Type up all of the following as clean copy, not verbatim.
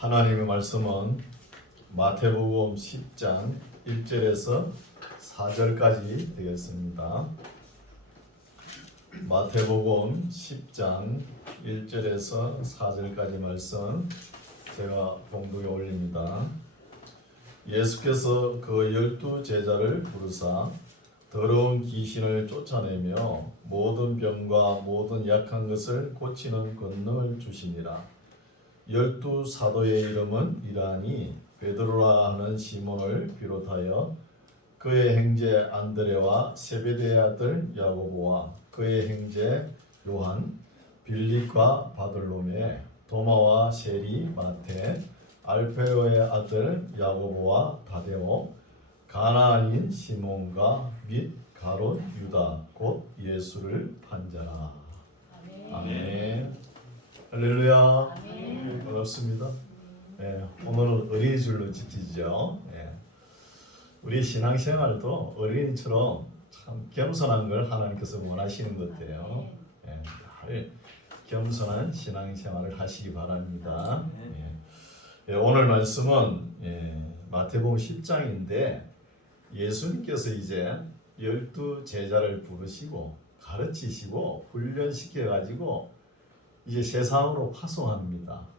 하나님의 말씀은 마태복음 10장 1절에서 4절까지 되겠습니다. 마태복음 10장 1절에서 4절까지 말씀 제가 봉독에 올립니다. 예수께서 그 12 제자를 부르사 더러운 귀신을 쫓아내며 모든 병과 모든 약한 것을 고치는 권능을 주시니라. 12 사도의 이름은 이라니 베드로라 하는 시몬을 비롯하여 그의 형제 안드레와 세베대의 아들 야고보와 그의 형제 요한, 빌립과 바들로메, 도마와 세리, 마테, 알페오의 아들 야고보와 다데오, 가나안인 시몬과 및 가롯 유다 곧 예수를 판자라. 아멘. 할렐루야. 아멘. 반갑습니다. 오늘은 어린이줄로 지키죠. 우리 신앙생활도 어린이처럼 참 겸손한 걸 하나님께서 원하시는 것 같아요. 늘 겸손한 신앙생활을 하시기 바랍니다. 오늘 말씀은 마태복음 10장인데 예수님께서 이제 12 제자를 부르시고 가르치시고 훈련시켜 가지고 이제 세상으로 파송합니다.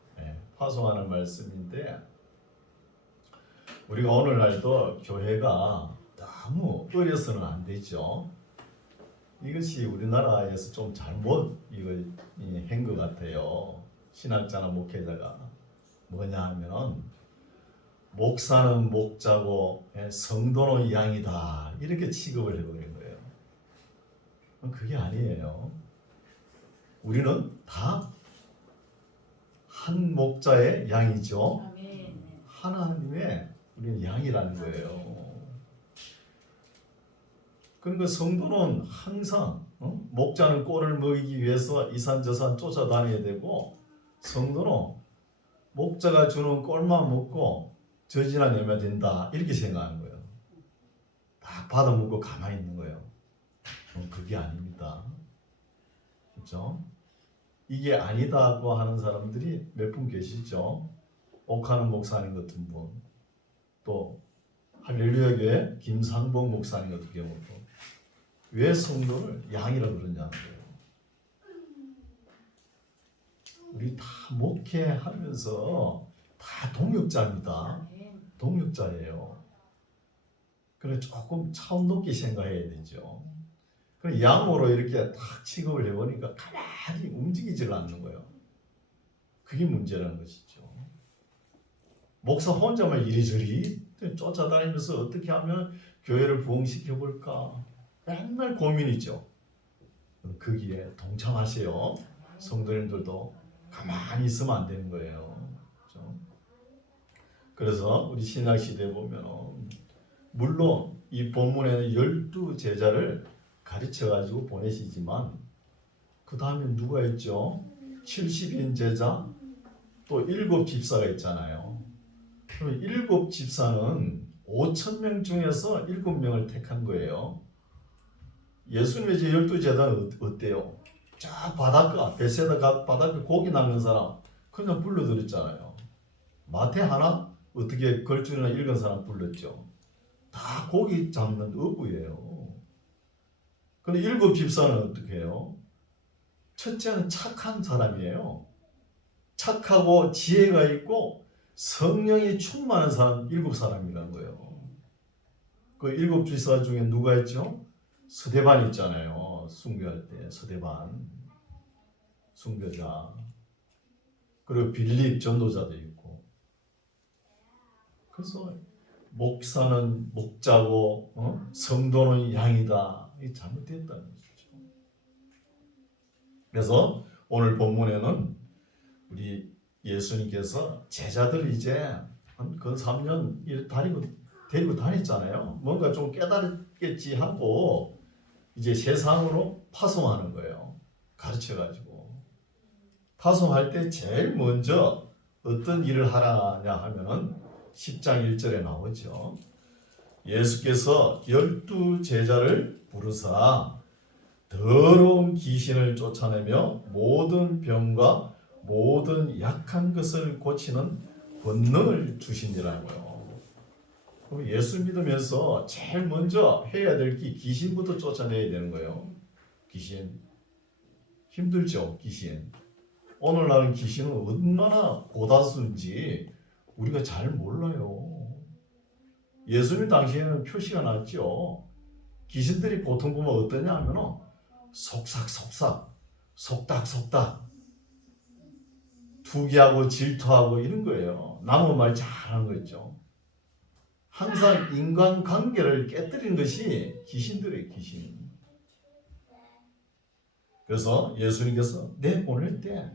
파송하는 말씀인데 우리가 오늘날도 교회가 너무 어려서는 안 되죠. 이것이 우리나라에서 좀 잘못 이걸 한 것 같아요. 신학자나 목회자가 뭐냐 하면 목사는 목자고 성도는 양이다 이렇게 취급을 해버린 거예요. 그게 아니에요. 우리는 다 한 목자의 양이죠. 하나님의 우리는 양이라는 거예요. 그러니까 성도는 항상 목자는 꼴을 먹이기 위해서 이산저산 쫓아다녀야 되고 성도는 목자가 주는 꼴만 먹고 젖이나 내면 된다 이렇게 생각하는 거예요. 다 받아먹고 가만히 있는 거예요. 그게 아닙니다. 그렇죠? 이게 아니다고 하는 사람들이 몇 분 계시죠? 옥하는 목사님 같은 분, 또 할렐루야 교회 김상봉 목사님 같은 경우도 왜 성도를 양이라고 그러냐는 거예요. 우리 다 목회하면서 다 동역자입니다. 동역자예요. 그래 조금 차원 높게 생각해야 되죠. 그럼 양으로 이렇게 딱 취급을 해보니까 가만히 움직이질 않는 거예요. 그게 문제라는 것이죠. 목사 혼자만 이리저리 쫓아다니면서 어떻게 하면 교회를 부흥시켜볼까 맨날 고민이죠. 거기에 동참하세요. 성도님들도 가만히 있으면 안 되는 거예요. 그렇죠? 그래서 우리 신학시대에 보면 물론 이 본문에는 12 제자를 가르쳐가지고 보내시지만 그 다음에 누가 있죠? 70인 제자 또 7 집사가 있잖아요. 그럼 7 집사는 5,000명 중에서 7명을 택한 거예요. 예수님의 이제 12 제자는 어때요? 저 바닷가 베세다 바닷가 고기 낚는 사람 그냥 불러들였잖아요. 마태 하나 어떻게 걸줄이나 읽은 사람 불렀죠. 다 고기 잡는 어부예요. 근데 7 집사는 어떻게 해요? 첫째는 착한 사람이에요. 착하고 지혜가 있고 성령이 충만한 사람 7 사람이라는 거예요. 그 7 집사 중에 누가 있죠? 스데반 있잖아요. 순교할 때 스데반 순교자. 그리고 빌립 전도자도 있고. 그래서 목사는 목자고 성도는 양이다. 이게 잘못됐다는 것이죠. 그래서 오늘 본문에는 우리 예수님께서 제자들 이제 한 3년 데리고 다녔잖아요. 뭔가 좀 깨달았겠지 하고 이제 세상으로 파송하는 거예요. 가르쳐가지고. 파송할 때 제일 먼저 어떤 일을 하라냐 하면은 10장 1절에 나오죠. 예수께서 12 제자를 부르사 더러운 귀신을 쫓아내며 모든 병과 모든 약한 것을 고치는 권능을 주시니라고요. 그럼 예수 믿으면서 제일 먼저 해야 될 게 귀신부터 쫓아내야 되는 거예요. 귀신. 힘들죠, 귀신. 오늘날은 귀신은 얼마나 고다수인지 우리가 잘 몰라요. 예수님 당시에는 표시가 났죠. 귀신들이 보통 보면 어떠냐 하면 속삭속삭, 속닥속닥, 투기하고 질투하고 이런 거예요. 남의 말 잘하는 거 있죠. 항상 인간관계를 깨뜨리는 것이 귀신들의 귀신. 그래서 예수님께서 내보낼 때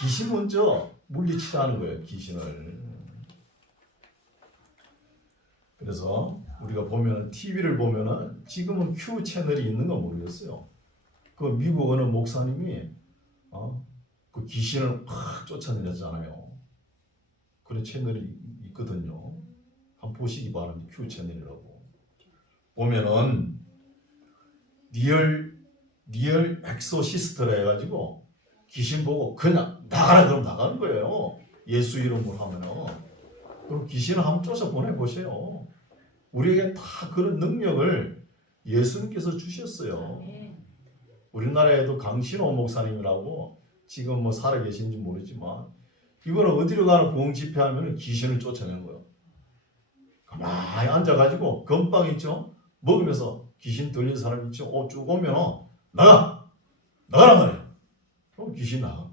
귀신 먼저 물리치라는 거예요. 귀신을. 그래서 우리가 보면 TV를 보면은 지금은 Q 채널이 있는 거 모르겠어요. 그 미국 어느 목사님이 그 귀신을 확 쫓아내렸잖아요. 그런 채널이 있거든요. 한번 보시기 바랍니다. Q 채널이라고. 보면은 리얼 엑소시스트라 해가지고 귀신 보고 그냥 나가라 그러면 나가는 거예요. 예수 이름으로 하면은. 그럼 귀신을 한번 쫓아 보내보세요. 우리에게 다 그런 능력을 예수님께서 주셨어요. 우리나라에도 강신호 목사님이라고 지금 뭐 살아 계신지 모르지만 이거는 어디로 가는 부흥 집회하면 귀신을 쫓아내는 거예요. 가만히 앉아가지고 건빵 있죠? 먹으면서 귀신 들린 사람 있죠? 쭉 오면 나가란 말이에요. 그럼 귀신 나가.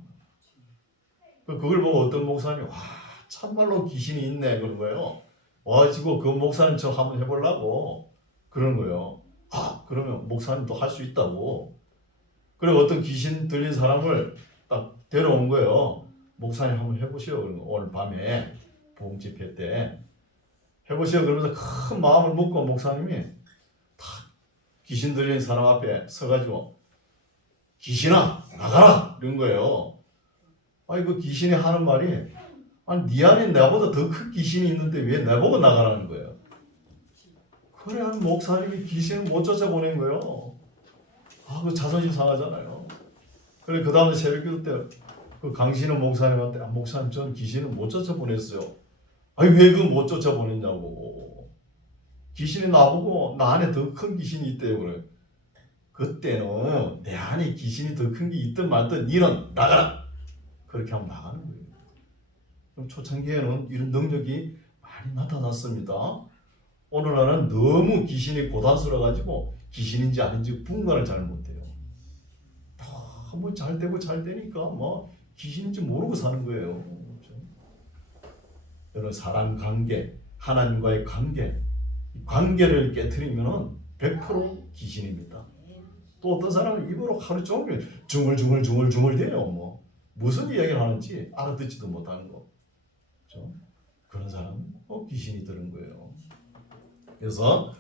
그걸 보고 어떤 목사님이 참말로 귀신이 있네 그런 거예요. 와가지고 그 목사님 저 한번 해보려고 그러는 거예요. 그러면 목사님도 할 수 있다고. 그리고 어떤 귀신 들린 사람을 딱 데려온 거예요. 목사님 한번 해보시오. 오늘 밤에 부흥 집회 때 해보시오. 그러면서 큰 마음을 먹고 목사님이 딱 귀신 들린 사람 앞에 서가지고 귀신아 나가라 이런 거예요. 그 귀신이 하는 말이 네 안에 나보다 더 큰 귀신이 있는데 왜 나보고 나가라는 거예요. 그래 한 목사님이 귀신을 못 쫓아보낸 거예요. 그 자존심 상하잖아요. 그래 그 다음에 새벽기도 때 그 강신호 목사님한테 목사님 전 귀신을 못 쫓아보냈어요. 왜 그거 못 쫓아보냈냐고. 귀신이 나보고 나 안에 더 큰 귀신이 있대요. 그래. 그때는 내 안에 귀신이 더 큰 게 있든 말든 니는 나가라. 그렇게 하면 나가는 거예요. 그럼 초창기에는 이런 능력이 많이 나타났습니다. 오늘날은 너무 귀신이 고단수라 가지고 귀신인지 아닌지 분간을 잘 못해요. 뭐 잘 되고 잘 되니까 뭐 귀신인지 모르고 사는 거예요. 여러분 사람 관계, 하나님과의 관계를 깨트리면 100% 귀신입니다. 또 어떤 사람은 입으로 하루 종일 중얼중얼 대요. 뭐 무슨 이야기를 하는지 알아듣지도 못하는 거. 그렇죠? 그런 사람은 귀신이 들은 거예요. 그래서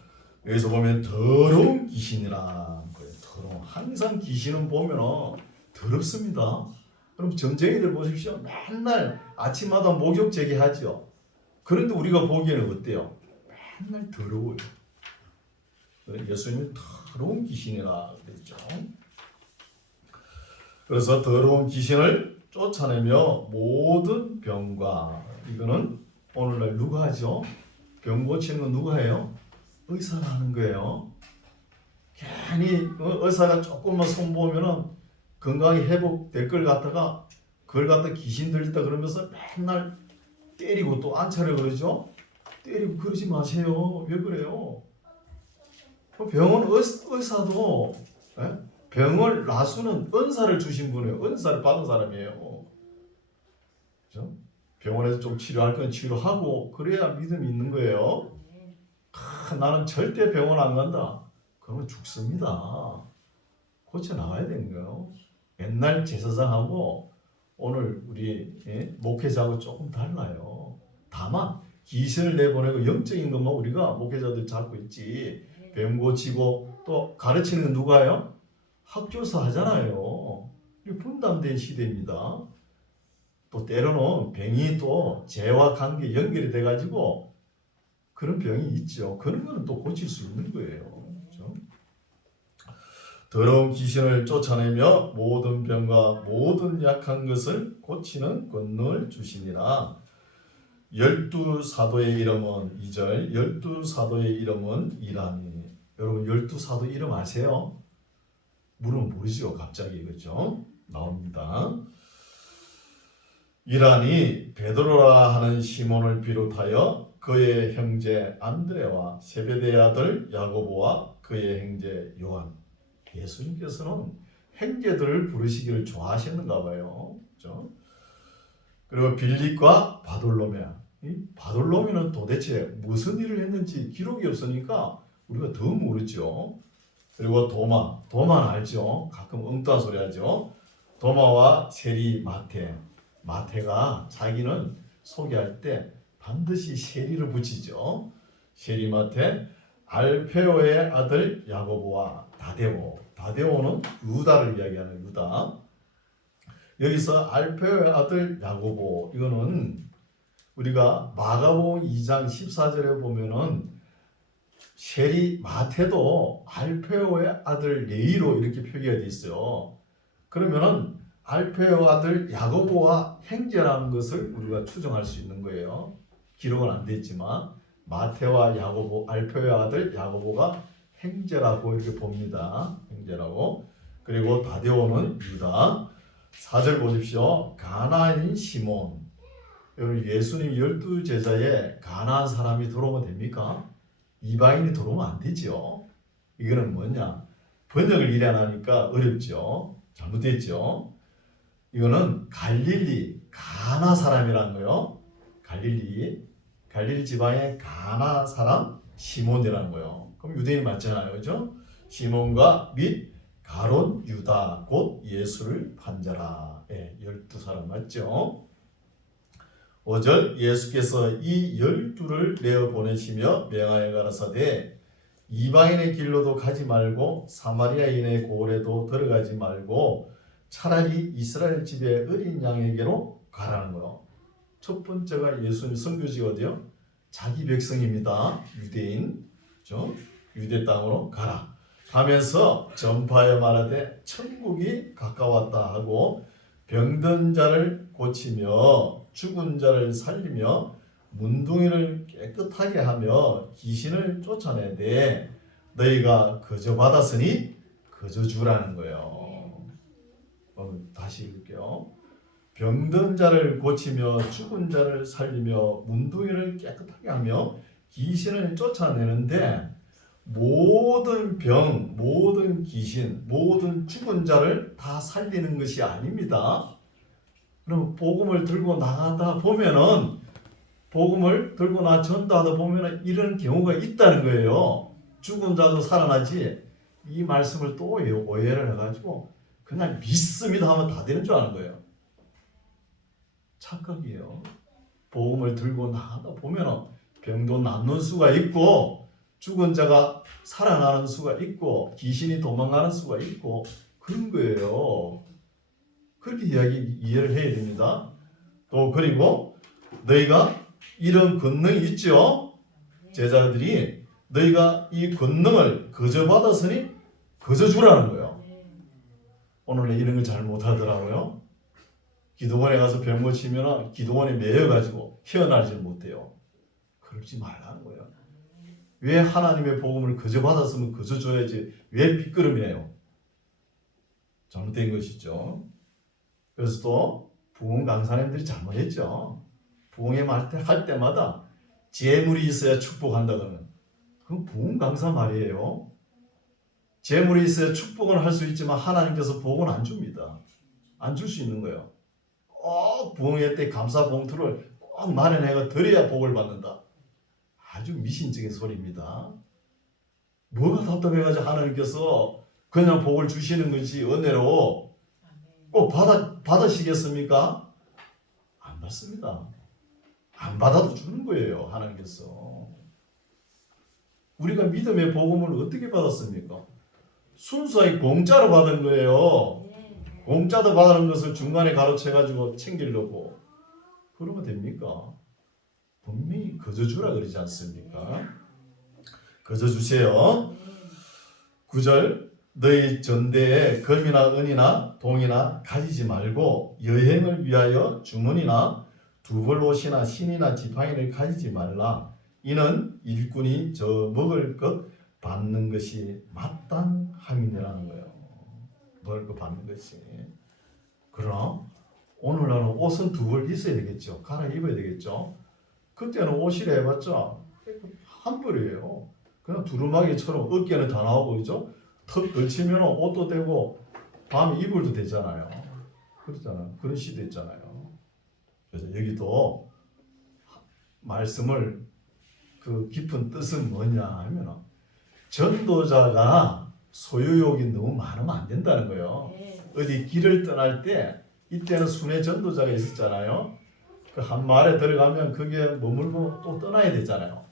여기서 보면 더러운 귀신이라 거예요. 더러운. 항상 귀신은 보면 더럽습니다. 그럼 전쟁이들 보십시오. 맨날 아침마다 목욕 제기하죠. 그런데 우리가 보기에는 어때요? 맨날 더러워요. 예수님은 더러운 귀신이라 그랬죠. 그래서 더러운 귀신을 쫓아내며 모든 병과, 이거는 오늘날 누가 하죠? 병 고치는 건 누가 해요? 의사가 하는 거예요. 괜히 의사가 조금만 손보면은 건강이 회복될 걸 갖다가 그걸 갖다 귀신 들렸다 그러면서 맨날 때리고 또 안차려 그러죠? 때리고 그러지 마세요. 왜 그래요? 병원 의사도 병을 나수는 은사를 주신 분이에요. 은사를 받은 사람이에요. 그렇죠? 병원에서 좀 치료할 건 치료하고 그래야 믿음이 있는 거예요. 나는 절대 병원 안 간다. 그러면 죽습니다. 고쳐 나가야 되는 거예요. 옛날 제사장하고 오늘 우리 목회자하고 조금 달라요. 다만 귀신을 내보내고 영적인 것만 우리가 목회자들 잡고 있지. 병 고치고 또 가르치는 건 누가요? 학교에서 하잖아요. 분담된 시대입니다. 또 때로는 병이 또 죄와 관계 연결이 돼가지고 그런 병이 있죠. 그런 거는 또 고칠 수 있는 거예요. 그렇죠? 더러운 귀신을 쫓아내며 모든 병과 모든 약한 것을 고치는 권능을 주시니라. 열두 사도의 이름은 2절 열두 사도의 이름은 이란이. 여러분 열두 사도 이름 아세요? 물은 모르죠. 갑자기 그죠? 나옵니다. 이란이 베드로라 하는 시몬을 비롯하여 그의 형제 안드레와 세베대의 아들 야고보와 그의 형제 요한. 예수님께서는 형제들을 부르시기를 좋아하시는가 봐요. 그렇죠? 그리고 빌립과 바돌로메. 이 바돌로메는 도대체 무슨 일을 했는지 기록이 없으니까 우리가 더 모르죠. 그리고 도마는 알죠. 가끔 엉뚱한 소리 하죠. 도마와 세리 마태. 마태가 자기는 소개할 때 반드시 세리를 붙이죠. 세리 마태, 알페오의 아들 야고보와 다데오. 다데오는 유다를 이야기하는 유다. 여기서 알페오의 아들 야고보, 이거는 우리가 마가복음 2장 14절에 보면은 세리 마태도 알페오의 아들 레위로 이렇게 표기가 돼 있어요. 그러면은 알페오 아들 야고보와 형제라는 것을 우리가 추정할 수 있는 거예요. 기록은 안 됐지만 마태와 야고보, 알페오의 아들 야고보가 형제라고 이렇게 봅니다. 형제라고. 그리고 다데오는 유다. 4절 보십시오. 가나안인 시몬. 여러분 예수님 12제자에 가나안 사람이 들어오면 됩니까? 이방인이 들어오면 안 되죠. 이거는 뭐냐? 번역을 일이 안 하니까 어렵죠. 잘못됐죠. 이거는 갈릴리 가나 사람이라는 거요. 갈릴리 지방의 가나 사람 시몬이라는 거요. 그럼 유대인 맞잖아요, 그죠? 시몬과 및 가론 유다 곧 예수를 판자라. 예, 12사람 맞죠? 5절 예수께서 이 12를 내어 보내시며 명하여 가라사대 이방인의 길로도 가지 말고 사마리아인의 고을에도 들어가지 말고 차라리 이스라엘 집의 어린 양에게로 가라는 거예요. 첫 번째가 예수님 선교지 어디요? 자기 백성입니다. 유대인, 그렇죠? 유대 땅으로 가라. 가면서 전파하여 말하되 천국이 가까웠다 하고 병든 자를 고치며 죽은 자를 살리며 문둥이를 깨끗하게 하며 귀신을 쫓아내되 너희가 거저 받았으니 거저 주라는 거예요. 다시 읽을게요. 병든 자를 고치며 죽은 자를 살리며 문둥이를 깨끗하게 하며 귀신을 쫓아내는데 모든 병, 모든 귀신, 모든 죽은 자를 다 살리는 것이 아닙니다. 그럼 복음을 들고 나가다 보면은 복음을 들고 나 전도하다 보면은 이런 경우가 있다는 거예요. 죽은 자도 살아나지. 이 말씀을 또 오해를 해가지고 그냥 믿습니다 하면 다 되는 줄 아는 거예요. 착각이에요. 복음을 들고 나가다 보면은 병도 낫는 수가 있고 죽은 자가 살아나는 수가 있고 귀신이 도망가는 수가 있고 그런 거예요. 그렇게 이해를 해야 됩니다. 또 그리고 너희가 이런 권능이 있죠. 제자들이 너희가 이 권능을 거저 받았으니 거저 주라는 거예요. 오늘 이런 걸 잘 못하더라고요. 기도원에 가서 병 고치면 기도원에 매여가지고 헤어나질 못해요. 그러지 말라는 거예요. 왜 하나님의 복음을 거저 받았으면 거저 줘야지 왜 빗걸음이에요? 잘못된 것이죠. 그래서 또 부흥 강사님들이 잘못했죠. 부흥회 할 때마다 재물이 있어야 축복한다고는 그건 부흥 강사 말이에요. 재물이 있어야 축복은 할 수 있지만 하나님께서 복은 안 줍니다. 안 줄 수 있는 거예요. 꼭 부흥회 때 감사 봉투를 꼭 마련해가 드려야 복을 받는다. 아주 미신적인 소리입니다. 뭐가 답답해가지고 하나님께서 그냥 복을 주시는 것이 은혜로 꼭 받으시겠습니까? 안 받습니다. 안 받아도 주는 거예요. 하나님께서. 우리가 믿음의 복음을 어떻게 받았습니까? 순수하게 공짜로 받은 거예요. 공짜로 받는 것을 중간에 가로채가지고 챙기려고. 그러면 됩니까? 분명히 거저 주라 그러지 않습니까? 거저 주세요. 9절 너희 전대에 금이나 은이나 동이나 가지지 말고 여행을 위하여 주머니나 두 벌 옷이나 신이나 지팡이를 가지지 말라. 이는 일꾼이 저 먹을 것 받는 것이 마땅함이라는 거예요. 먹을 것 받는 것이. 그럼 오늘날은 옷은 두 벌 있어야 되겠죠. 갈아입어야 되겠죠. 그때는 옷이라 해봤자 한 벌이에요. 그냥 두루마기처럼 어깨는 다 나오고 그죠? 턱 걸치면 옷도 되고 밤에 이불도 되잖아요. 그렇잖아요. 그런 시대 있잖아요. 그래서 여기도 말씀을 그 깊은 뜻은 뭐냐 하면 전도자가 소유욕이 너무 많으면 안 된다는 거예요. 어디 길을 떠날 때 이때는 순회 전도자가 있었잖아요. 그 한 마을에 들어가면 거기에 머물고 또 떠나야 되잖아요.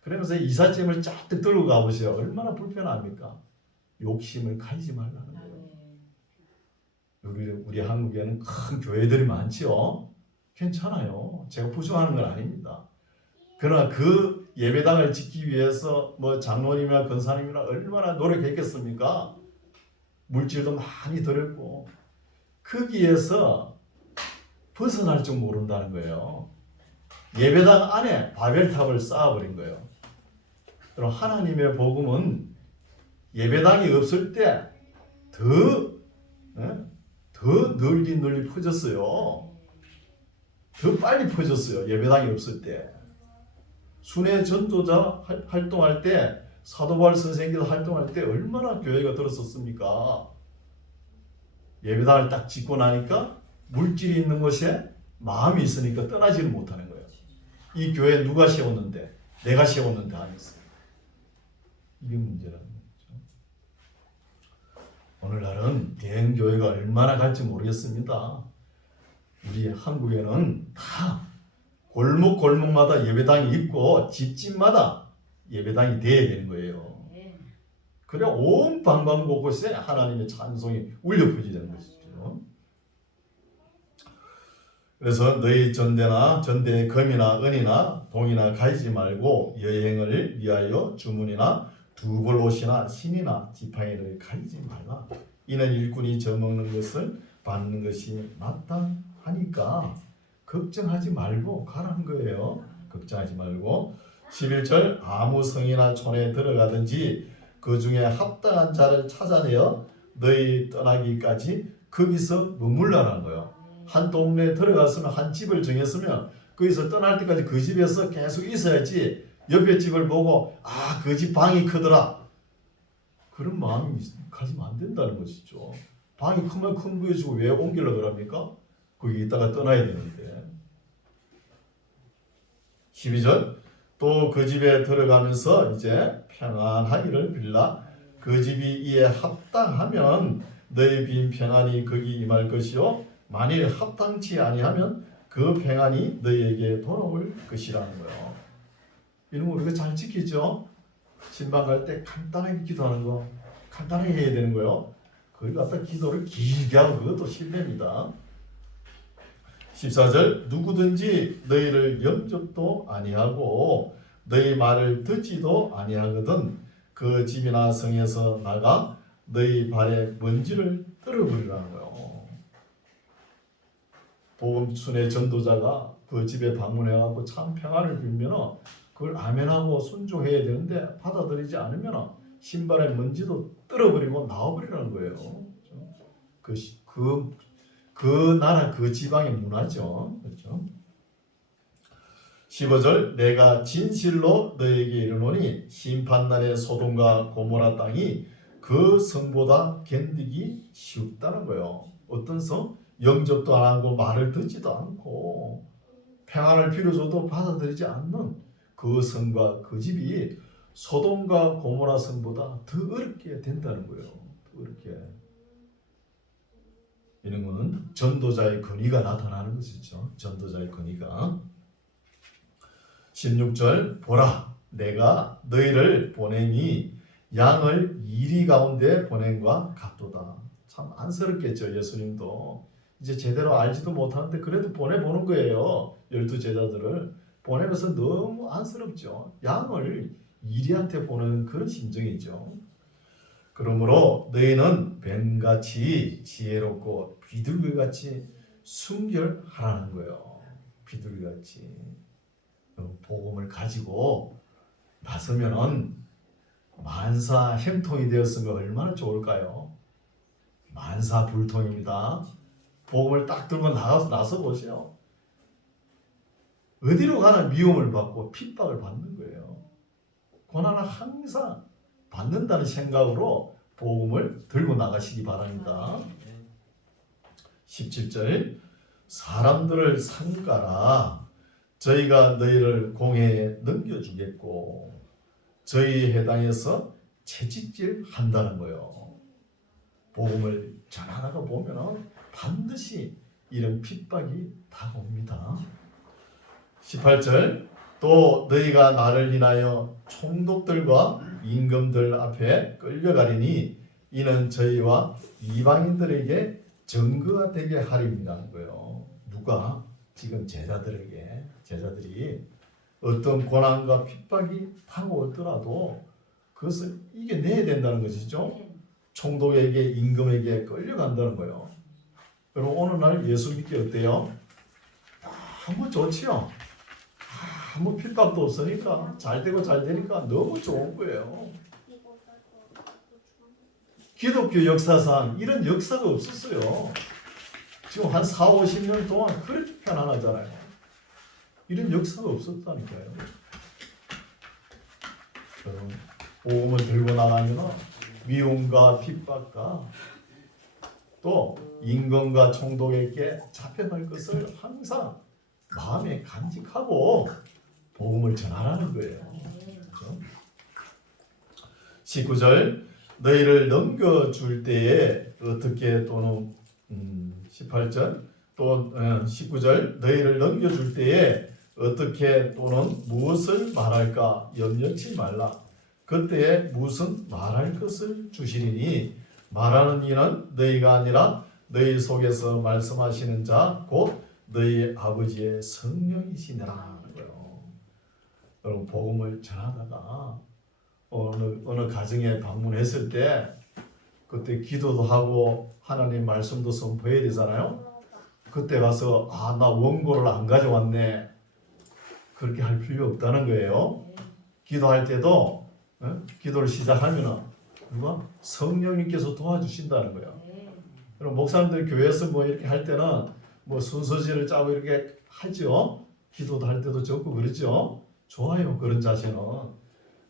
그러면서 이삿짐을 쫙 들고 가보세요. 얼마나 불편합니까? 욕심을 가지지 말라는 거예요. 우리 한국에는 큰 교회들이 많지요. 괜찮아요. 제가 부정하는 건 아닙니다. 그러나 그 예배당을 짓기 위해서 뭐 장로님이나 권사님이나 얼마나 노력했겠습니까? 물질도 많이 들었고 거기에서 벗어날 줄 모른다는 거예요. 예배당 안에 바벨탑을 쌓아버린 거예요. 그럼 하나님의 복음은 예배당이 없을 때 더 널리 퍼졌어요. 더 빨리 퍼졌어요. 예배당이 없을 때. 순회 전도자 활동할 때 사도 바울 선생님들 활동할 때 얼마나 교회가 들었었습니까? 예배당을 딱 짓고 나니까 물질이 있는 곳에 마음이 있으니까 떠나지를 못하는 거예요. 이 교회 누가 세웠는데? 내가 세웠는데 하면서. 이게 문제라는 거죠. 오늘날은 대형교회가 얼마나 갈지 모르겠습니다. 우리 한국에는 다 골목골목마다 예배당이 있고 집집마다 예배당이 돼야 되는 거예요. 그래야 온 방방곳곳에 하나님의 찬송이 울려 퍼지는 것이죠. 그래서 너희 전대에 금이나 은이나 동이나 가지지 말고 여행을 위하여 주문이나 두 벌 옷이나 신이나 지팡이를 가지지 말라. 이는 일꾼이 져먹는 것을 받는 것이 마땅하니까 걱정하지 말고 가라는 거예요. 걱정하지 말고 11절 아무 성이나 촌에 들어가든지 그 중에 합당한 자를 찾아내어 너희 떠나기까지 거기서 머물라는 거예요. 한 동네에 들어갔으면 한 집을 정했으면 거기서 떠날 때까지 그 집에서 계속 있어야지 옆에 집을 보고 그 집 방이 크더라 그런 마음이 가지면 안 된다는 것이죠. 방이 크면 큰 거여지고 왜 옮기려고 그럽니까? 거기 있다가 떠나야 되는데. 12절 또 그 집에 들어가면서 이제 평안하기를 빌라. 그 집이 이에 합당하면 너희 빈 평안이 거기 임할 것이요 만일 합당치 아니하면 그 평안이 너희에게 돌아올 것이라는 거예요. 이런 거 우리가 잘 지키죠. 신방 갈 때 간단하게 기도하는 거 간단하게 해야 되는 거예요. 거기 갖다 기도를 길게 하고 그것도 실례입니다. 14절 누구든지 너희를 영접도 아니하고 너희 말을 듣지도 아니하거든 그 집이나 성에서 나가 너희 발에 먼지를 떨어버리라는 거예요. 복음순회 전도자가 그 집에 방문해가지고 참 평안을 빌면 그걸 아멘하고 순종해야 되는데 받아들이지 않으면 신발에 먼지도 떨어버리고 나와버리라는 거예요. 그 나라 그 지방의 문화죠. 그렇죠? 15절 내가 진실로 너에게 이르노니 심판날에 소돔과 고모라 땅이 그 성보다 견디기 쉽다는 거예요. 어떤 성? 영접도 안 하고 말을 듣지도 않고 평안을 빌어줘도 받아들이지 않는 그 성과 그 집이 소돔과 고모라 성보다 더 어렵게 된다는 거예요. 더 어렵게. 이런 거는 전도자의 권위가 나타나는 것이죠. 전도자의 권위가. 16절 보라 내가 너희를 보내니 양을 이리 가운데 보낸과 같도다. 참 안쓰럽겠죠. 예수님도 이제 제대로 알지도 못하는데 그래도 보내보는 거예요. 12제자들을 보내면서 너무 안쓰럽죠. 양을 이리한테 보내는 그런 심정이죠. 그러므로 너희는 뱀같이 지혜롭고 비둘기같이 순결하라는 거예요. 비둘기같이 복음을 가지고 나서면은 만사 형통이 되었으면 얼마나 좋을까요? 만사 불통입니다. 복음을 딱 들고 나서 보세요. 어디로 가나 미움을 받고 핍박을 받는 거예요. 고난을 항상 받는다는 생각으로 복음을 들고 나가시기 바랍니다. 17절 사람들을 삼가라. 저희가 너희를 공회에 넘겨주겠고 저희 해당해서 채찍질 한다는 거예요. 복음을 전하다가 보면 반드시 이런 핍박이 다가옵니다. 18절 또 너희가 나를 인하여 총독들과 임금들 앞에 끌려가리니 이는 저희와 이방인들에게 증거가 되게 하림이라는 거예요. 누가? 지금 제자들이 어떤 고난과 핍박이 다가오더라도 그것을 이겨내야 된다는 것이죠. 총독에게 임금에게 끌려간다는 거예요. 여러분 오늘 날 예수 믿기 어때요? 너무 좋지요. 아무 핍박도 없으니까 잘 되고 잘 되니까 너무 좋은 거예요. 기독교 역사상 이런 역사가 없었어요. 지금 한 4, 50년 동안 그렇게 편안하잖아요. 이런 역사가 없었다니까요. 여러분 복음을 들고 나가면 미움과 핍박과 또 임금과 총독에게 잡혀갈 것을 항상 마음에 간직하고 복음을 전하라는 거예요. 그렇죠? 19절 너희를 넘겨줄 때에 어떻게 또는 18절 또 19절 너희를 넘겨줄 때에 어떻게 또는 무엇을 말할까 염려치 말라. 그때에 무슨 말할 것을 주시리니 말하는 이는 너희가 아니라 너희 속에서 말씀하시는 자 곧 너희 아버지의 성령이시니라. 여러분 복음을 전하다가 어느 가정에 방문했을 때 그때 기도도 하고 하나님 말씀도 선포해야 되잖아요. 그때 가서 나 원고를 안 가져왔네 그렇게 할 필요 없다는 거예요. 기도할 때도 기도를 시작하면 누가? 성령님께서 도와주신다는 거예요. 여러분 목사님들 교회에서 뭐 이렇게 할 때는 뭐 순서지를 짜고 이렇게 하죠. 기도도 할 때도 적고 그러죠. 좋아요 그런 자세는.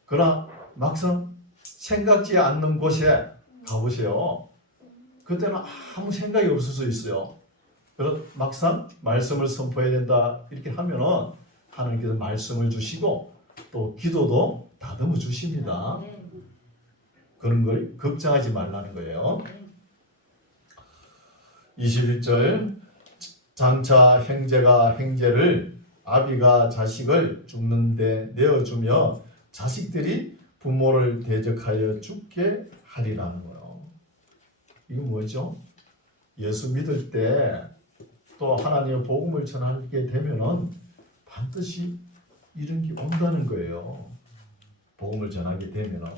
그러나 막상 생각지 않는 곳에 가보세요. 그때는 아무 생각이 없을 수 있어요. 그럼 막상 말씀을 선포해야 된다 이렇게 하면은 하나님께서 말씀을 주시고 또 기도도 다듬어 주십니다. 그런 걸 걱정하지 말라는 거예요. 21절 장차 형제가 형제를 아비가 자식을 죽는데 내어주며 자식들이 부모를 대적하여 죽게 하리라는 거예요. 이건 뭐죠? 예수 믿을 때 또 하나님의 복음을 전하게 되면은 반드시 이런 게 온다는 거예요. 복음을 전하게 되면은.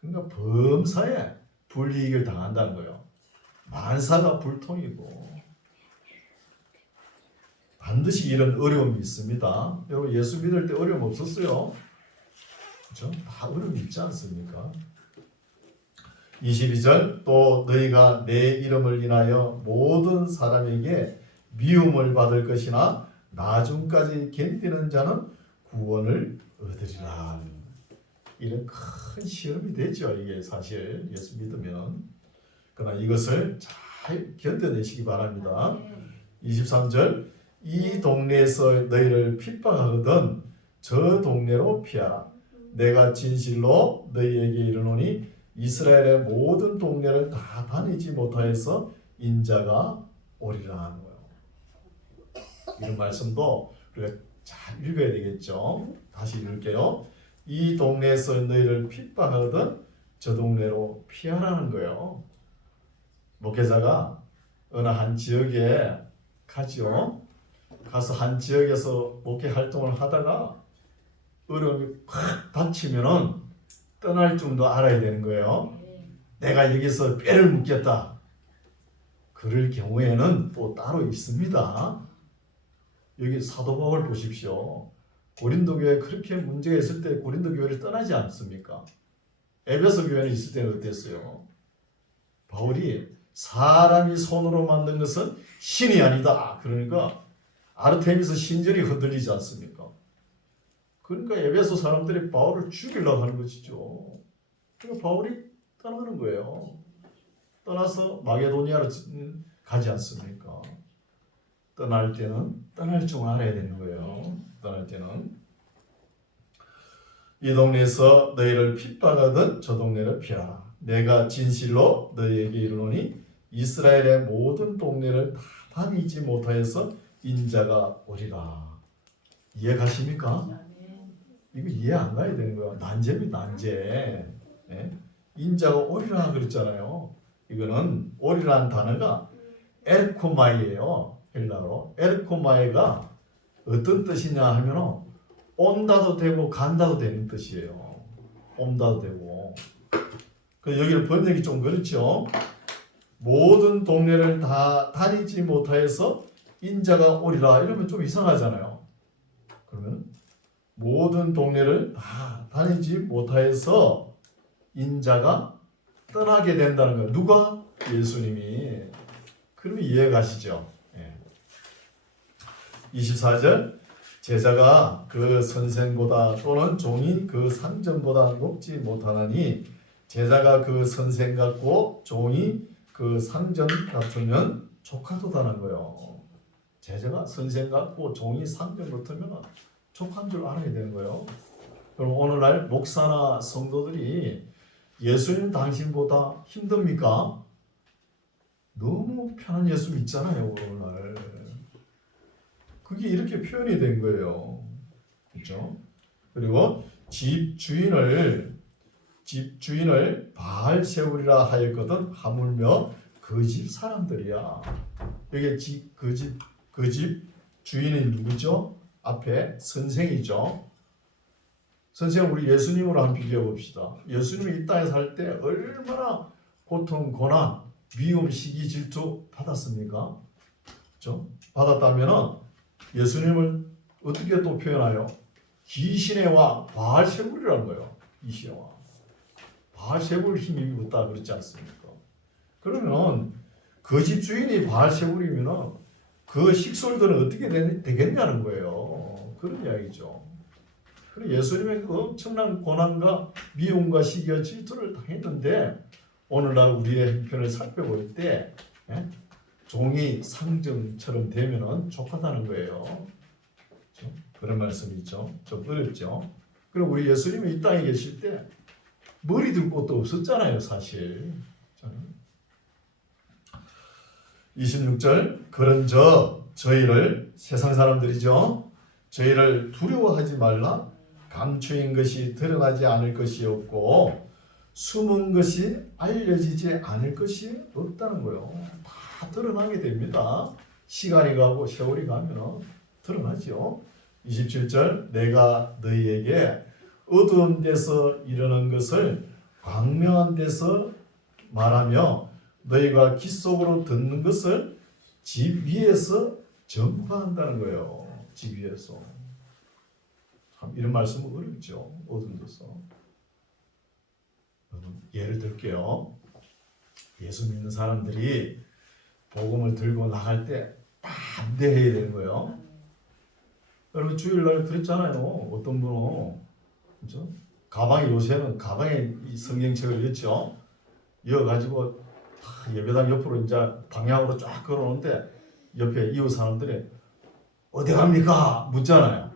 그러니까 범사에 불이익을 당한다는 거예요. 만사가 불통이고 반드시 이런 어려움이 있습니다. 여러분 예수 믿을 때 어려움 없었어요? 그렇죠? 다 어려움이 있지 않습니까? 22절 또 너희가 내 이름을 인하여 모든 사람에게 미움을 받을 것이나 나중까지 견디는 자는 구원을 얻으리라. 이런 큰 시험이 되죠. 이게 사실 예수 믿으면. 그러나 이것을 잘 견뎌내시기 바랍니다. 23절 이 동네에서 너희를 핍박하거든 저 동네로 피하라. 내가 진실로 너희에게 이르노니 이스라엘의 모든 동네를 다 다니지 못하여서 인자가 오리라 하는 거예요. 이런 말씀도 우리가 잘 읽어야 되겠죠. 다시 읽을게요. 이 동네에서 너희를 핍박하거든 저 동네로 피하라는 거예요. 목회자가 어느 한 지역에 가죠. 가서 한 지역에서 목회 활동을 하다가 어려움이 확 닥치면은 떠날 줄도 알아야 되는 거예요. 내가 여기서 뼈를 묻겠다. 그럴 경우에는 또 따로 있습니다. 여기 사도 바울 보십시오. 고린도 교회 그렇게 문제가 있을 때 고린도 교회를 떠나지 않습니까? 에베소 교회는 있을 때는 어땠어요? 바울이 사람이 손으로 만든 것은 신이 아니다. 그러니까 아르테미스 신전이 흔들리지 않습니까? 그러니까 에베소 사람들이 바울을 죽이려고 하는 것이죠. 그러니까 바울이 떠나는 거예요. 떠나서 마게도니아로 가지 않습니까? 떠날 때는 떠날 줄 알아야 되는 거예요. 떠날 때는 이 동네에서 너희를 핍박하던 저 동네를 피하라. 내가 진실로 너희에게 이르노니 이스라엘의 모든 동네를 다 다니지 못하여서 인자가 오리라. 이해 가십니까? 이거 이해 안 가야 되는 거야. 난제입니다. 난제. 네? 인자가 오리라 그랬잖아요. 이거는 오리라는 단어가 에르코마이예요. 헬라어로. 에르코마이가 어떤 뜻이냐 하면 온다도 되고 간다도 되는 뜻이에요. 온다도 되고. 여기를 번역이 좀 그렇죠. 모든 동네를 다 다니지 못하여서 인자가 오리라 이러면 좀 이상하잖아요. 그러면 모든 동네를 다 다니지 못하여서 인자가 떠나게 된다는 거예요. 누가? 예수님이. 그러면 이해가시죠? 24절 제자가 그 선생보다 또는 종이 그 상전보다 높지 못하나니 제자가 그 선생 같고 종이 그 상전 같으면 조카도다는 거예요. 제자가 선생 같고 종이 상전 같으면 족한 줄 알아야 되는 거예요. 그럼 오늘날 목사나 성도들이 예수님 당신보다 힘듭니까? 너무 편한 예수 믿잖아요, 오늘날. 그게 이렇게 표현이 된 거예요. 그렇죠? 그리고 집 주인을 바알 세우리라 하였거든 하물며 그 집 사람들이야. 여기 그 집 주인이 누구죠? 앞에 선생이죠. 선생은 우리 예수님으로 한번 비교해 봅시다. 예수님이 이 땅에 살 때 얼마나 고통, 고난, 미움, 시기, 질투 받았습니까? 그렇죠? 받았다면은 예수님을 어떻게 또 표현하여? 귀신의 왕 바알세불이라는 거예요. 귀신의 왕. 바알세불 힘이 입었다 그렇지 않습니까? 그러면 그 집 주인이 바알세불이면 그 식솔들은 어떻게 되겠냐는 거예요. 그런 이야기죠. 그리고 예수님의 그 엄청난 고난과 미움과 시기와 질투를 당했는데 오늘날 우리의 형편을 살펴볼 때 종이 상정처럼 되면은 족하다는 거예요. 그렇죠? 그런 말씀이 있죠. 좀 어렵죠. 그리고 우리 예수님이 이 땅에 계실 때 머리 들 곳도 없었잖아요, 사실. 26절 그런저 저희를 세상 사람들이죠. 저희를 두려워하지 말라. 감추인 것이 드러나지 않을 것이 없고 숨은 것이 알려지지 않을 것이 없다는 거예요. 다 드러나게 됩니다. 시간이 가고 세월이 가면 드러나죠. 27절 내가 너희에게 어두운 데서 이르는 것을 광명한 데서 말하며 너희가 귀 속으로 듣는 것을 집 위에서 전파한다는 거예요. 집 위에서. 참 이런 말씀은 어렵죠. 어두운 데서. 예를 들게요. 예수 믿는 사람들이 복음을 들고 나갈 때 담대해야 되는 거예요. 여러분 주일날 그랬잖아요. 어떤 분은 그렇죠? 요새는 가방에 이 성경책을 넣죠. 이어가지고 예배당 옆으로 이제 방향으로 쫙 걸어오는데 옆에 이웃 사람들이 어디 갑니까? 묻잖아요.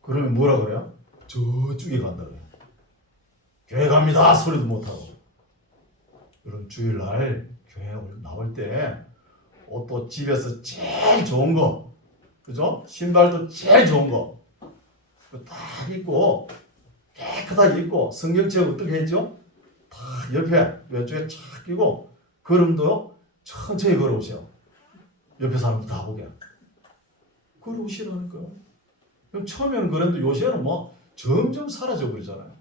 그러면 뭐라 그래요? 저쪽에 간다 그래요. 교회 갑니다 소리도 못하고. 여러분 주일날 교회 나올 때 옷도 집에서 제일 좋은 거, 그죠? 신발도 제일 좋은 거 딱 입고 깨끗하게 입고 성경책 어떻게 했죠? 딱 옆에 왼쪽에 착 끼고 걸음도 천천히 걸어오세요. 옆에 사람들 다 보게. 걸어오시라는 거예요. 그럼 처음에는 그랬는데 요새는 뭐 점점 사라져 버리잖아요.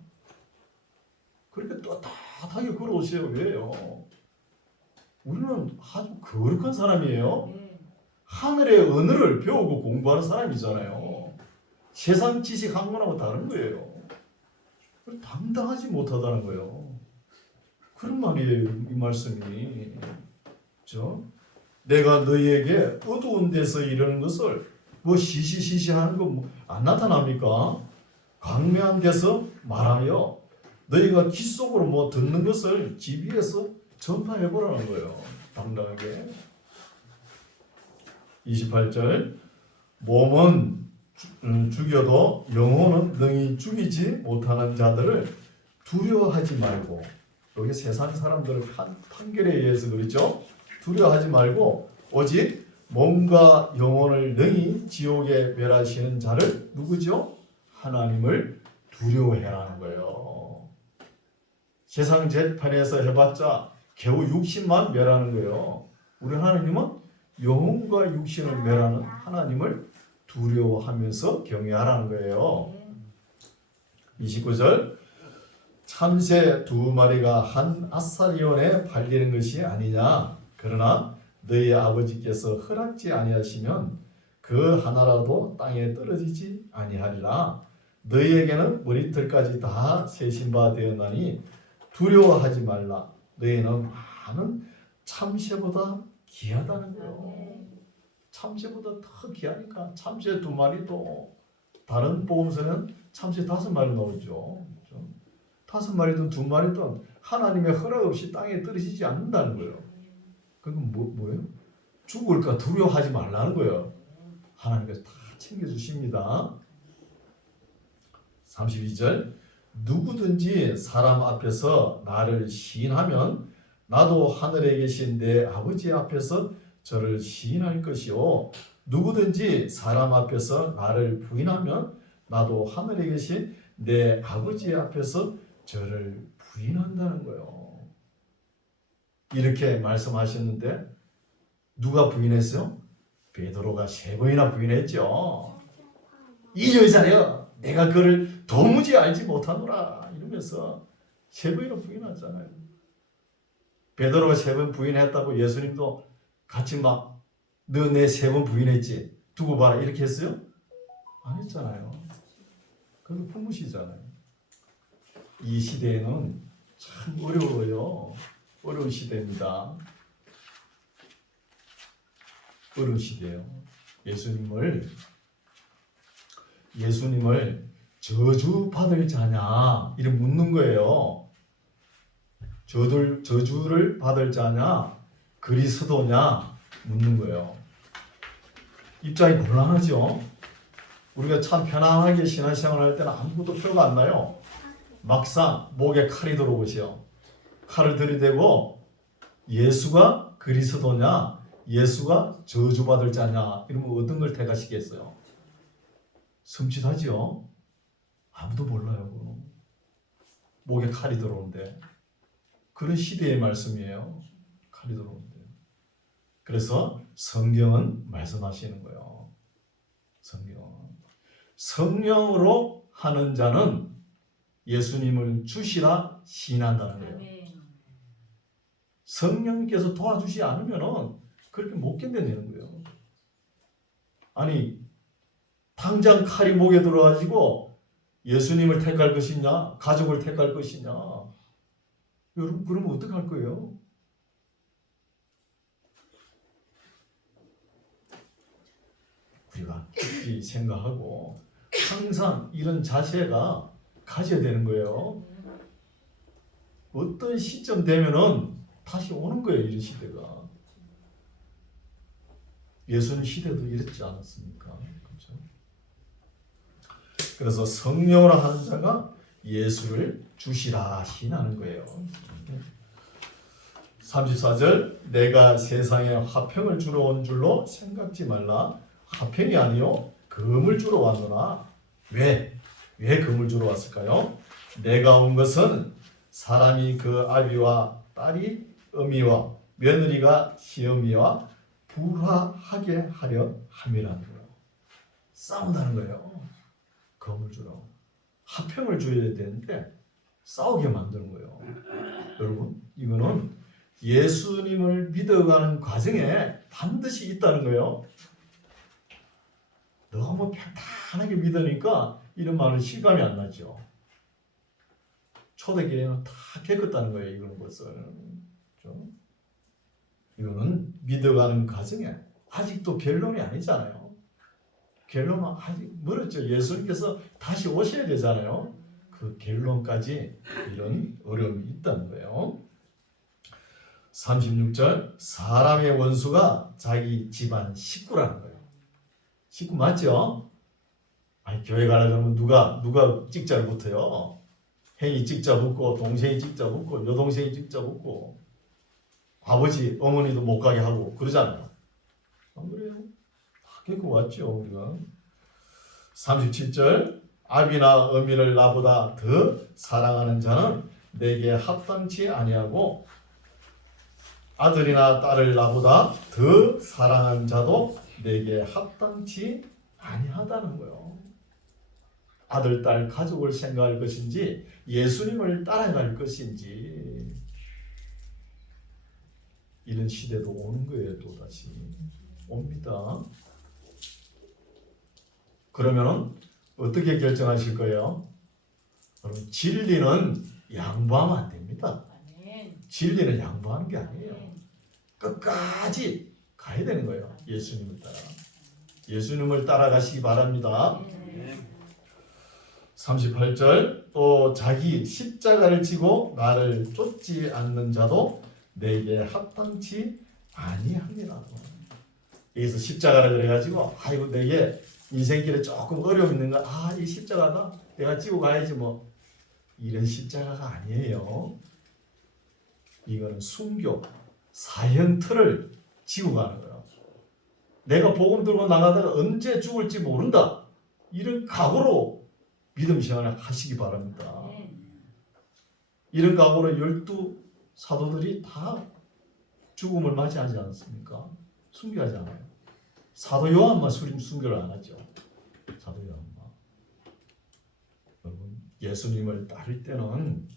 그러니까 떳떳하게 걸어오세요. 왜요? 우리는 아주 거룩한 사람이에요. 하늘의 언어를 배우고 공부하는 사람이잖아요. 세상 지식 학문하고 다른 거예요. 당당하지 못하다는 거예요. 그런 말이에요, 이 말씀이. 그렇죠? 내가 너희에게 어두운 데서 이러는 것을 뭐 시시시시하는 거 안 나타납니까? 광명한 데서 말하여 너희가 귀 속으로 뭐 듣는 것을 집 위에서 전파해 보라는 거예요. 당당하게. 28절 몸은 죽여도 영혼은 능히 죽이지 못하는 자들을 두려워하지 말고, 여기 세상 사람들을 판결에 의해서 그렇죠? 두려워하지 말고 오직 몸과 영혼을 능히 지옥에 멸하시는 자를 누구죠? 하나님을 두려워해라는 거예요. 세상 재판에서 해봤자 겨우 육신만 멸하는 거예요. 우리 하나님은 영혼과 육신을 멸하는 하나님을 두려워하면서 경외하라는 거예요. 29절 참새 2마리가 한 아사리온에 발리는 것이 아니냐. 그러나 너희 아버지께서 허락지 아니하시면 그 하나라도 땅에 떨어지지 아니하리라. 너희에게는 머리털까지 다 세신 바 되었나니 두려워하지 말라. 너희는 많은 참새보다 귀하다는 거예요. 참새보다 더 귀하니까. 참새 2마리도 다른 복음서는 참새 5마리 나오죠. 그렇죠? 5마리든 2마리든 하나님의 허락 없이 땅에 떨어지지 않는다는 거예요. 그건 뭐예요? 죽을까 두려워하지 말라는 거예요. 하나님께서 다 챙겨주십니다. 32절 누구든지 사람 앞에서 나를 시인하면 나도 하늘에 계신 내 아버지 앞에서 저를 시인할 것이요 누구든지 사람 앞에서 나를 부인하면 나도 하늘에 계신 내 아버지 앞에서 저를 부인한다는 거예요. 이렇게 말씀하셨는데 누가 부인했어요? 베드로가 3번이나 부인했죠. 이 여자여 내가 그를 도무지 알지 못하노라 이러면서 3번이나 부인하잖아요. 베드로가 3번 부인했다고 예수님도 같이 막 너 내 3번 부인했지 두고 봐라 이렇게 했어요? 안 했잖아요. 그거 품으시잖아요. 이 시대에는 참 어려워요. 어려운 시대입니다. 어려운 시대예요. 예수님을 저주받을 자냐 이렇게 묻는 거예요. 저주를 받을 자냐 그리스도냐 묻는 거예요. 입장이 곤란하죠. 우리가 참 편안하게 신앙생활 할 때는 아무것도 표가 안 나요. 막상 목에 칼이 들어오죠. 칼을 들이대고 예수가 그리스도냐 예수가 저주받을 자냐 이러면 어떤 걸 택하시겠어요? 섬찟하죠. 아무도 몰라요. 목에 칼이 들어오는데 그런 시대의 말씀이에요. 칼이 들어오는데 그래서 성경은 말씀하시는 거예요. 성령으로 하는 자는 예수님을 주시라 시인한다는 거예요. 성령님께서 도와주지 않으면 그렇게 못 견뎌내는 거예요. 아니 당장 칼이 목에 들어가지고 예수님을 택할 것이냐 가족을 택할 것이냐 여러분 그러면 어떡할 거예요? 우리가 깊이 생각하고 항상 이런 자세가 가져야 되는 거예요. 어떤 시점 되면은 다시 오는 거예요. 이런 시대가. 예수님 시대도 이랬지 않았습니까? 그렇죠? 그래서 성령으로 하는 자가 예수를 주시라 시인하는 거예요. 34절 내가 세상에 화평을 주러 온 줄로 생각지 말라. 화평이 아니요 금을 주러 왔노라. 왜 금을 주러 왔을까요? 내가 온 것은 사람이 그 아비와 딸이 어미와 며느리가 시어미와 불화하게 하려 함이라는 거예요. 싸운다는 거예요. 금을 주러. 화평을 줘야 되는데 싸우게 만드는 거예요. 여러분 이거는 예수님을 믿어가는 과정에 반드시 있다는 거예요. 너무 평탄하게 믿으니까 이런 말은 실감이 안 나죠. 초대교회는 다 겪었다는 거예요. 이런 것을. 이거는 믿어가는 과정에 아직도 결론이 아니잖아요. 결론은 아직 멀었죠. 예수님께서 다시 오셔야 되잖아요. 그 결론까지 이런 어려움이 있다는 거예요. 36절, 사람의 원수가 자기 집안 식구라는 거예요. 식구 맞죠? 아니, 교회 가려면 누가 찍자를 붙어요. 형이 찍자 붙고 동생이 찍자 붙고 여동생이 찍자 붙고 아버지 어머니도 못 가게 하고 그러잖아요. 안 그래요? 다 겪고 왔죠 우리가. 37절, 아비나 어미를 나보다 더 사랑하는 자는 내게 합당치 아니하고 아들이나 딸을 나보다 더 사랑하는 자도 내게 합당치 아니하다는 거예요. 아들, 딸, 가족을 생각할 것인지 예수님을 따라갈 것인지 이런 시대도 오는 거예요. 또다시 옵니다. 그러면은 어떻게 결정하실 거예요? 여러분, 진리는 양보하면 안 됩니다. 진리는 양보하는 게 아니에요. 끝까지 가야 되는 거예요. 예수님을 따라. 예수님을 따라가시기 바랍니다. 38절, 또 자기 십자가를 지고 나를 쫓지 않는 자도 내게 합당치 아니하니라. 여기서 십자가를 그래가지고 아이고 내게 인생길에 조금 어려움 있는 거, 이 십자가다 내가 지고 가야지 뭐, 이런 십자가가 아니에요. 이거는 순교 사형 틀을 지고 가는 거예요. 내가 복음 들고 나가다가 언제 죽을지 모른다, 이런 각오로 믿음 생활을 하시기 바랍니다. 이런 각오로 12 사도들이 다 죽음을 맞이하지 않습니까? 순교하지 않아요. 사도 요한만 순교를 안 하죠. 사도 요한만. 여러분, 예수님을 따를 때는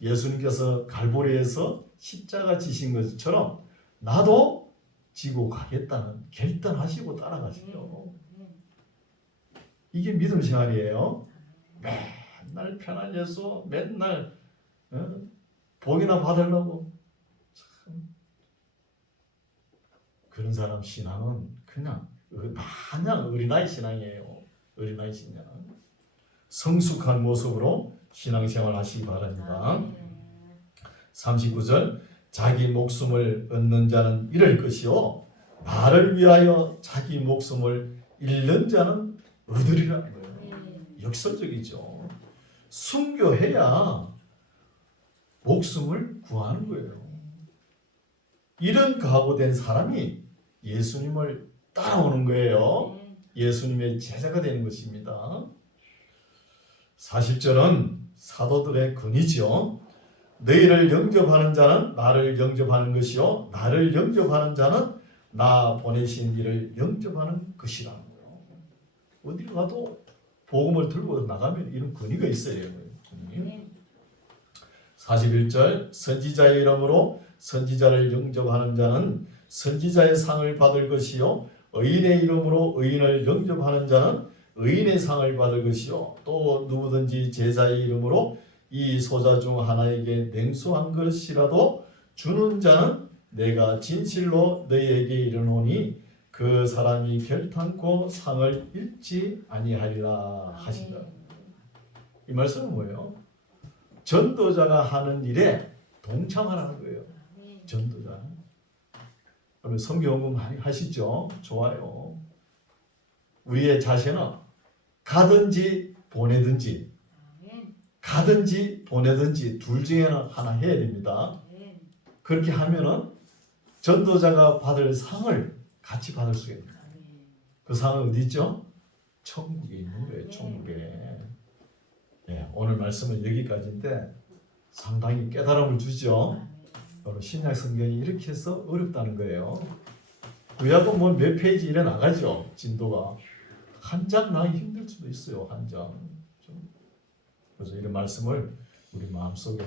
예수님께서 갈보리에서 십자가 지신 것처럼 나도 지고 가겠다는 결단하시고 따라가시죠. 이게 믿음 생활이에요. 맨날 편한 예수, 맨날 복이나 받으려고, 참 그런 사람 신앙은 그냥 마냥 어린아이 신앙이에요. 어린아이 신앙. 성숙한 모습으로 신앙생활 하시기 바랍니다. 39절, 자기 목숨을 얻는 자는 잃을 것이요 나를 위하여 자기 목숨을 잃는 자는 얻으리라는 거예요. 역설적이죠. 순교해야 목숨을 구하는 거예요. 이런 각오된 사람이 예수님을 따라오는 거예요. 예수님의 제자가 되는 것입니다. 40절은 사도들의 근이죠. 너희를 영접하는 자는 나를 영접하는 것이요 나를 영접하는 자는 나 보내신 이를 영접하는 것이라는 거예요. 어디 가도 복음을 들고 나가면 이런 근이가 있어요. 41절, 선지자의 이름으로 선지자를 영접하는 자는 선지자의 상을 받을 것이요 의인의 이름으로 의인을 영접하는 자는 의인의 상을 받을 것이요 또 누구든지 제자의 이름으로 이 소자 중 하나에게 냉수 한 그릇이라도 주는 자는 내가 진실로 너희에게 이르노니 그 사람이 결탄코 상을 잃지 아니하리라 하신다. 이 말씀은 뭐예요? 전도자가 하는 일에 동참하라는 거예요. 전도자. 그러면 성경공부 많이 하시죠? 좋아요. 우리의 자세는 가든지 보내든지 둘 중에는 하나 해야 됩니다. 그렇게 하면은 전도자가 받을 상을 같이 받을 수가 있습니다. 그 상은 어디 있죠? 천국에 있는 거예요. 천국에. 오늘 말씀은 여기까지인데 상당히 깨달음을 주죠. 신약 성경이 이렇게 해서 어렵다는 거예요. 구약은 뭐 몇 페이지 이래 나가죠. 진도가 한 장 나기 힘들 수도 있어요. 한 장. 그래서 이런 말씀을 우리 마음속에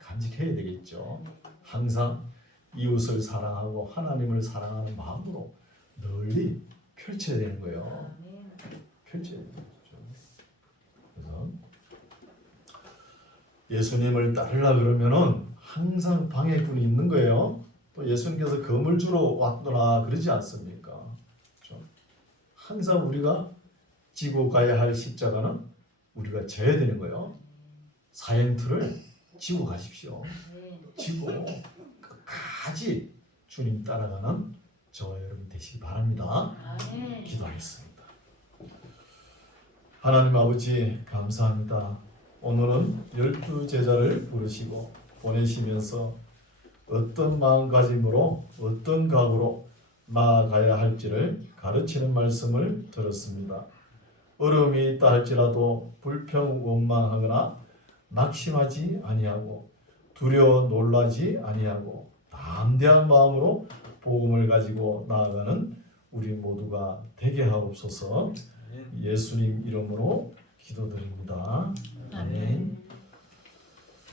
간직해야 되겠죠. 항상 이웃을 사랑하고 하나님을 사랑하는 마음으로 널리 펼쳐야 되는 거예요. 펼쳐야 되는 거죠. 그래서 예수님을 따르려 그러면은 항상 방해꾼이 있는 거예요. 또 예수님께서 검을 주러 왔더라 그러지 않습니까? 그렇죠? 항상 우리가 지고 가야 할 십자가는 우리가 져야 되는 거예요. 사형틀을 지고 가십시오. 지고 끝까지 주님 따라가는 저와 여러분 되시기 바랍니다. 기도하겠습니다. 하나님 아버지 감사합니다. 오늘은 12제자를 부르시고 보내시면서 어떤 마음가짐으로 어떤 각오로 나아가야 할지를 가르치는 말씀을 들었습니다. 어려움이 있다 할지라도 불평 원망하거나 낙심하지 아니하고 두려워 놀라지 아니하고 담대한 마음으로 복음을 가지고 나아가는 우리 모두가 되게 하옵소서. 예수님 이름으로 기도드립니다. 아멘.